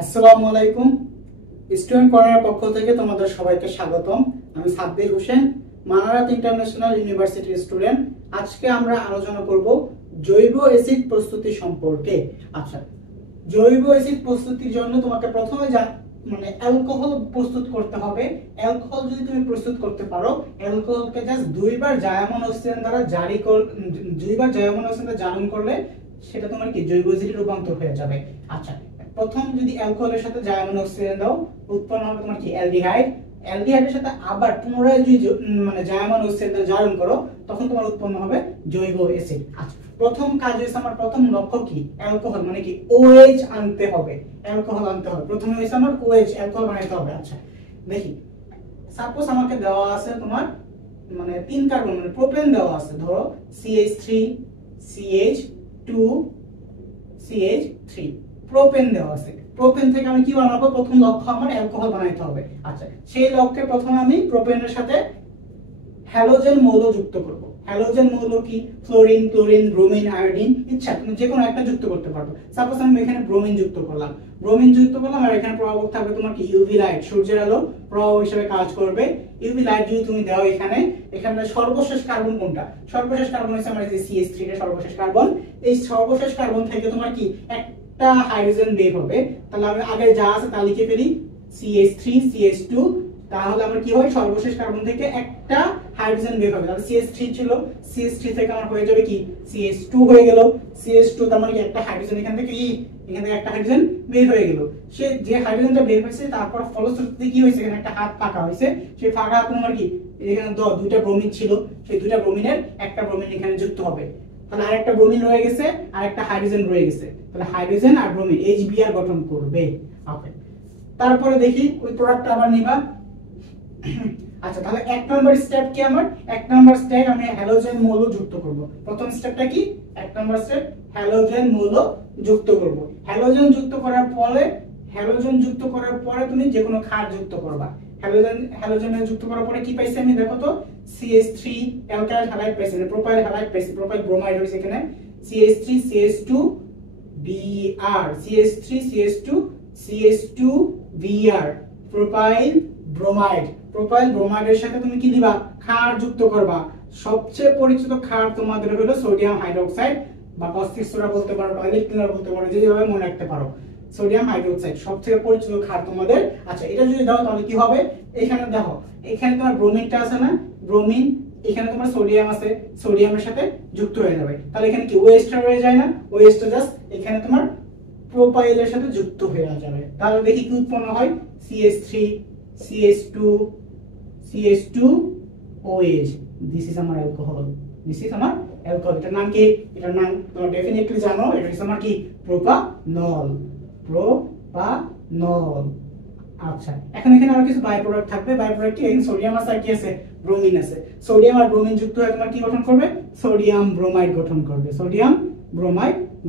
আসসালামু আলাইকুম। স্টুডেন্ট কর্নারের পক্ষ থেকে তোমাদের সবাইকে স্বাগতম। আমি সাব্বির হোসেন, মানারাত ইন্টারন্যাশনাল ইউনিভার্সিটির স্টুডেন্ট। আজকে আমরা আলোচনা করব জৈব অ্যাসিড প্রস্তুতি সম্পর্কে। আচ্ছা, জৈব অ্যাসিড প্রস্তুতির জন্য তোমাকে প্রথমে অ্যালকোহল প্রস্তুত করতে হবে। অ্যালকোহল যদি তুমি প্রস্তুত করতে পারো, অ্যালকোহলকে জাস্ট দুইবার জায়মন অক্সিজেন দ্বারা জারণ করলে সেটা তোমার কি জৈব অ্যাসিডে রূপান্তর হয়ে যাবে। আচ্ছা, প্রথম যদি অ্যালকোহলের সাথে জায়মন অক্সিজেন দাও, উৎপন্ন হবে তোমার কি অ্যালডিহাইড। অ্যালডিহাইডের সাথে আবার পুনরায় যদি জায়মন অক্সিজেন জারণ করো, তখন তোমার উৎপন্ন হবে জৈব অ্যাসিড। আচ্ছা, প্রথম কাজ হইছে আমার, প্রথম লক্ষ্য কি অ্যালকোহল মানে কি OH আনতে হবে, অ্যালকোহল আনতে হবে। প্রথমে হইছে আমার OH, অ্যালকোহল বানাইতে হবে। আচ্ছা দেখি, সাপোজ আমাকে দেওয়া আছে তোমার 3 কার্বন প্রোপেন দেওয়া আছে, ধরো CH3 CH2 CH3 প্রোপেন দেওয়া আছে। প্রোপেন থেকে আমি কি বানাবো? প্রথম লক্ষ্য আমার অ্যালকোহল বানাইতে হবে। আচ্ছা, সেই লক্ষ্যে প্রথমে আমি প্রোপেনের সাথে হ্যালোজেন মৌল যুক্ত করব। হ্যালোজেন মৌল কি? ফ্লোরিন, ক্লোরিন, ব্রোমিন, আয়োডিন, ইচ্ছা তুমি যে কোনো একটা যুক্ত করতে পারো। সাপোজ আমি এখানে ব্রোমিন যুক্ত করলাম, আর এখানে প্রভাবক থাকবে তোমার কি ইউভি লাইট, সূর্যের আলো প্রভাবক হিসেবে কাজ করবে। ইউভি লাইট যদি তুমি দাও এখানে সর্বশেষ কার্বন কোনটা? সর্বশেষ কার্বন হচ্ছে আমার এই CH3 এর সর্বশেষ কার্বন। এই সর্বশেষ কার্বন থেকে তোমার কি একটা হাইড্রোজেন বের হবে। তাহলে আমি আগে যা আছে তা লিখে ফেলি, CH3 CH2। তাহলে আমার কি হয়? সর্বশেষ কার্বন থেকে একটা হাইড্রোজেন বের হবে। তাহলে CH3 ছিল, CH3 থেকে আমার হয়ে যাবে কি CH2 হয়ে গেল। CH2 তার মানে কি একটা হাইড্রোজেন এখান থেকে একটা হাইড্রোজেন বের হয়ে গেল। সে যে হাইড্রোজেনটা বের হয়েছে, তারপর ফলশ্রুতিতে কি হয়েছে? এখানে একটা হাত ফাঁকা হয়েছে। সেই ফাঁকা হাত আমার কি এখানে দুইটা ব্রোমিন ছিল, সেই দুইটা ব্রোমিনের একটা ব্রোমিন এখানে যুক্ত হবে। তাহলে আরেকটা ব্রোমিন রয়ে গেছে, আরেকটা হাইড্রোজেন রয়ে গেছে। তাহলে হাইড্রোজেন আর ব্রোমিন HBr গঠন করবে। ওকে, তারপরে দেখি ওই প্রোডাক্টটা আবার নিবা। আচ্ছা, তাহলে 1 নাম্বার স্টেপ কি আমার? 1 নাম্বার স্টেপ আমি হ্যালোজেন মৌল যুক্ত করব। প্রথম স্টেপটা কি? 1 নাম্বার স্টেপ হ্যালোজেন মৌল যুক্ত করব। হ্যালোজেন যুক্ত করার পরে তুমি যে কোনো ক্ষার যুক্ত করবা। হ্যালোজেন যুক্ত করার পরে কি পাইছি আমি? দেখো তো, CH3 অ্যালকাইল হ্যালাইড পাইছি, প্রোপাইল হ্যালাইড পাইছি, প্রোপাইল ব্রোমাইড হইছে এখানে। CH3 CH2 Br, CH3 CH2 CH2 Br, propyl bromide. Propyl ব্রোমাইডের সাথে তুমি কি দিবা? ক্ষার যুক্ত করবা। সবচেয়ে পরিচিত ক্ষার তোমাদের হলো সোডিয়াম হাইড্রোক্সাইড বা কস্টিক সোডা বলতে পারো, টয়লেট ক্লিনার বলতে পারো, যেভাবে মনে রাখতে পারো। সোডিয়াম হাইড্রোক্সাইড সবচেয়ে পরিচিত ক্ষার তোমাদের। আচ্ছা, এটা যদি দাও তাহলে কি হবে? এখানে দেখো, এখানে তোমার ব্রোমিনটা আছে না, ব্রোমিন, এখানে তোমার সোডিয়াম আছে, সোডিয়ামের সাথে যুক্ত হয়ে যাবে। তাহলে এখানে কি ওএইচটা রয়ে যায় না? ওএইচটা জাস্ট এখানে তোমার প্রোপাইলের সাথে যুক্ত হয়ে যাবে। তাহলে দেখি কি উৎপন্ন হয়? CH3 CH2 CH2 OH। This is আমার অ্যালকোহল, এটার নাম কি? এটার নাম তোমরা ডেফিনেটলি জানো, এটা হচ্ছে আমার কি প্রোপানল। আচ্ছা, এখন এখানে আর কিছু বাই প্রোডাক্ট থাকবে। বাই প্রোডাক্ট কি? এখানে সোডিয়াম আছে আর কি আছে? ব্রোমিন আছে। সোডিয়াম আর ব্রোমিন যুক্ত হয়ে তোমার কি গঠন করবে? সোডিয়াম ব্রোমাইড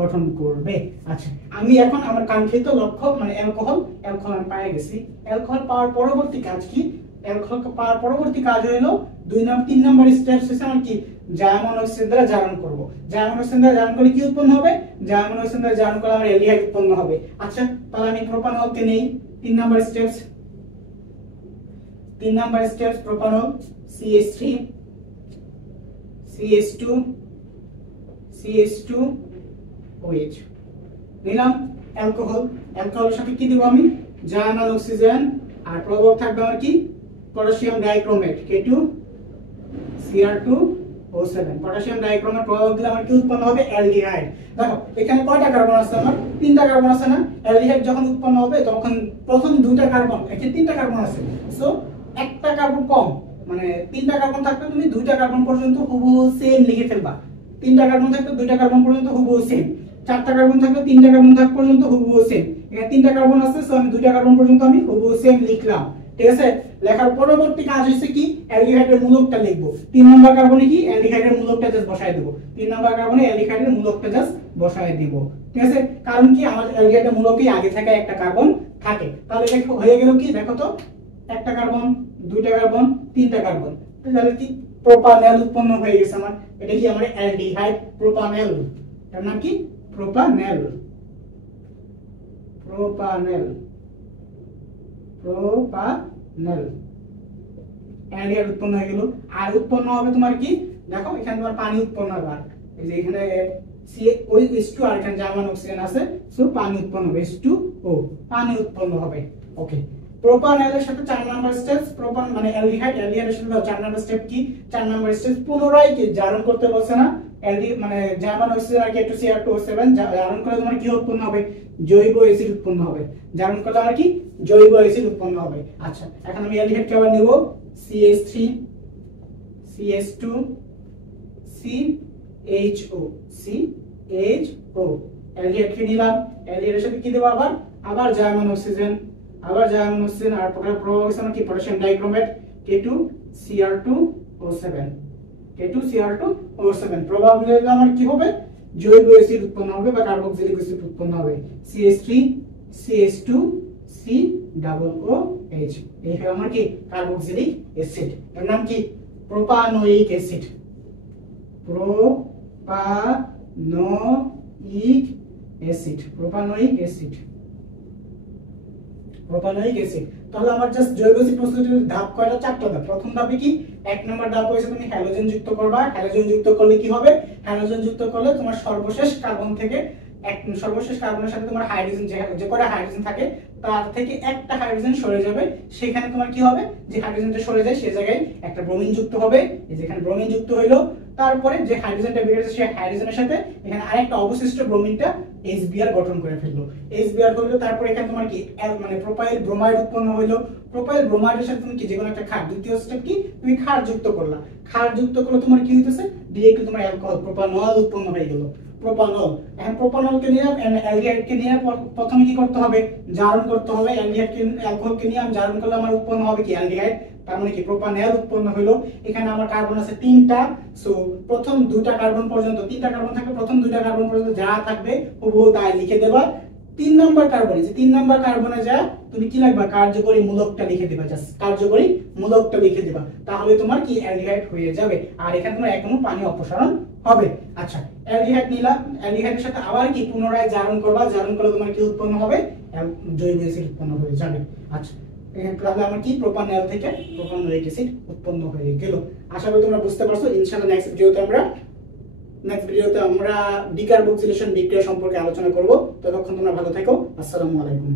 গঠন করবে। আচ্ছা, আমি এখন আমার কাঙ্ক্ষিত লক্ষ্য অ্যালকোহল আমি পেয়ে গেছি। অ্যালকোহল পাওয়ার পরবর্তী কাজ কি? হলো 3 নাম্বার স্টেপস হচ্ছে আমার কি জায়মন অক্সিজেন দ্বারা জারণ করব। জায়মন অক্সিজেন দ্বারা জারণ করলে কি উৎপন্ন হবে? জায়মন অক্সিজেন দ্বারা জারণ করলে আমার অ্যালডিহাইড উৎপন্ন হবে। আচ্ছা, তাহলে আমি প্রোপানলকে নেই। 3 number steps propanol, CH3 CH2 CH2 OH নিলাম। অ্যালকোহলের সাথে কি দিব আমি? জায়মন অক্সিজেন, আর প্রভাবক থাকবে আমার কি potassium dichromate K2Cr2O7। Potassium dichromate প্রভাবক দিলে আমার কি উৎপন্ন হবে? অ্যালডিহাইড। দেখো এখানে কয়টা কার্বন আছে? আমার 3টা কার্বন আছে না? অ্যালডিহাইড যখন উৎপন্ন হবে তখন প্রথম 2টা কার্বন, এখানে 3টা কার্বন আছে, সো একটা কার্বন কম, 3টা কার্বন থাকলে তুমি 2টা কার্বন পর্যন্ত হুবহু সেম লিখে ফেলবা। 3টা কার্বন থাকলে 2টা কার্বন পর্যন্ত হুবহু সেম। 4টা কার্বন থাকলে 3টা কার্বন থাক পর্যন্ত হুবহু সেম। এখানে 3টা কার্বন আছে, সো আমি 2টা কার্বন পর্যন্ত আমি হুবহু সেম লিখলাম। ঠিক আছে, লেখার পরবর্তী কাজ হচ্ছে কি? অ্যালডিহাইডের মূলকটা লিখব। 3 নম্বর কার্বনে কি অ্যালডিহাইডের মূলকটা জাস্ট বসায় দেব। 3 নম্বর কার্বনে অ্যালডিহাইডের মূলকটা জাস্ট বসায় দিব। ঠিক আছে, কারণ কি আমার অ্যালডিহাইডের মূলকে আগে থেকে একটা কার্বন থাকে। তাহলে এটা হয়ে গেল কি? দেখো তো, একটা কার্বন, 2টা কার্বন, 3টা কার্বন, তাহলে কি প্রোপানল উৎপন্ন হয়ে গেছে আমার। এটা কি আমার অ্যালডিহাইড প্রোপানল। এর নাম কি? প্রোপানল। প্রোপানেল প্রোপানেল অ্যালডিহাইড উৎপন্ন হয়ে গেল। আর উৎপন্ন হবে তোমার কি, দেখো এখানে তোমার পানি উৎপন্ন হবে, আর এই যে এখানে ওই H2 আর এখানে জার্মান অক্সিজেন আছে, সো পানি উৎপন্ন হবে, H2O পানি উৎপন্ন হবে। ওকে, প্রোপানেলের সাথে 4 নাম্বার স্টেপ, প্রোপান মানে অ্যালডিহাইড, অ্যালডিহাইডের সাথে 4 নাম্বার স্টেপ কি, 4 নাম্বার স্টেপ পুনরায় কি জারণ করতে বলছে না, মানে জার্মান অক্সিজেন আর K2Cr2O7 জারণ করলে তোমার কি উৎপন্ন হবে, জৈব অ্যাসিড উৎপন্ন হবে, জারণ করলে আমার কি জৈব অ্যাসিড উৎপন্ন হবে। আচ্ছা, এখন আমি অ্যালডিহাইডকে আবার নেব, CH3 CH2 CHO CHO অ্যালডিহাইডকে নিলাম, অ্যালডিহাইডের সাথে কি দেব, আবার জার্মান অক্সিজেন, আর প্রভাব হচ্ছে কি পটাশিয়াম ডাইক্রোমেট K2Cr2O7 প্রভাব নিলে আমার কি হবে, জৈব অ্যাসিড উৎপন্ন হবে বা কার্বক্সিলিক অ্যাসিড উৎপন্ন হবে, CH3 CH2 COOH, এই হলো আমার কি কার্বক্সিলিক অ্যাসিড, এর নাম কি প্রোপানোয়িক অ্যাসিড, প্রোপানোয়িক অ্যাসিড। তাহলে আমার জাস্ট জৈব অ্যাসিড প্রস্তুতির ধাপ কয়টা, 4টা ধাপ। প্রথম ধাপে কি, 1 নম্বর ধাপ হইছে তুমি হ্যালোজেন যুক্ত করবা, হ্যালোজেন যুক্ত করলে কি হবে, হ্যালোজেন যুক্ত করলে তোমার সর্বশেষ কার্বন থেকে সর্বশেষ কার্বনের সাথে তোমার হাইড্রোজেন যে কয়টা হাইড্রোজেন থাকে তার থেকে একটা হাইড্রোজেন সরে যাবে, সেখানে তোমার কি হবে, যে হাইড্রোজেনটা সরে যায় সেই জায়গায় একটা ব্রোমিন যুক্ত হবে, এই যে এখানে ব্রোমিন যুক্ত হইলো, তারপরে যে হাইড্রোজেনটা বের হয়েছে সেই হাইড্রোজেনের সাথে এখানে আরেকটা অবশিষ্ট ব্রোমিনটা HBr গঠন করে ফেললো, HBr হইলো, তারপরে এখানে তোমার কি মানে প্রোপাইল ব্রোমাইড উৎপন্ন হইলো, প্রোপাইল ব্রোমাইডের সাথে তুমি কি যেকোনো একটা ক্ষার, দ্বিতীয় স্টেপ কি তুমি ক্ষার যুক্ত করলা, ক্ষার যুক্ত করলে তোমার কি হইতেছে, ডিরেক্টলি তোমার অ্যালকোহল প্রোপানল উৎপন্ন হয়ে গেল, প্রোপানল। এখন প্রোপানলকে নিয়ে অ্যালডিহাইডকে নিয়ে প্রথমে কি করতে হবে, জারণ করতে হবে, অ্যালডিহাইডকে অ্যালকোহলকে নিয়ে আমি জারণ করলে আমার উৎপন্ন হবে কি অ্যালডিহাইড, তার মানে কি প্রোপানেল উৎপন্ন হলো। এখানে আমার কার্বন আছে 3টা, সো প্রথম 2টা কার্বন পর্যন্ত, 3টা কার্বন থাকবে, প্রথম 2টা কার্বন পর্যন্ত যা থাকবে হুবহু তাই লিখে দেবা। 3 নাম্বার কার্বনে, যে 3 নাম্বার কার্বনে যা তুমি কি লিখবা, কার্যকরী মূলকটা লিখে দিবা, জাস্ট কার্যকরী মূলকটা লিখে দিবা, তাহলে তোমার কি অ্যালডিহাইড হয়ে যাবে, আর এখানে তোমার এখনো পানি অপসারণ হবে। আচ্ছা, অ্যালডিহাইড নিলাম, অ্যালডিহাইডের সাথে আবার কি পুনরায় জারণ করবা, জারণ করলে তোমার কি উৎপন্ন হবে, জৈব অ্যাসিড উৎপন্ন হয়ে যাবে। আচ্ছা, তাহলে আমার কি প্রোপানল থেকে প্রোপানোয়িক অ্যাসিড উৎপন্ন হয়ে গেল। আশা করি তোমরা বুঝতে পারছো। ইনশাআল্লাহ নেক্সট ভিডিওতে আমরা ডিকার্বক্সিলেশন বিক্রিয়া সম্পর্কে আলোচনা করব। ততক্ষণ তোমরা ভালো থেকো। আসসালামু আলাইকুম।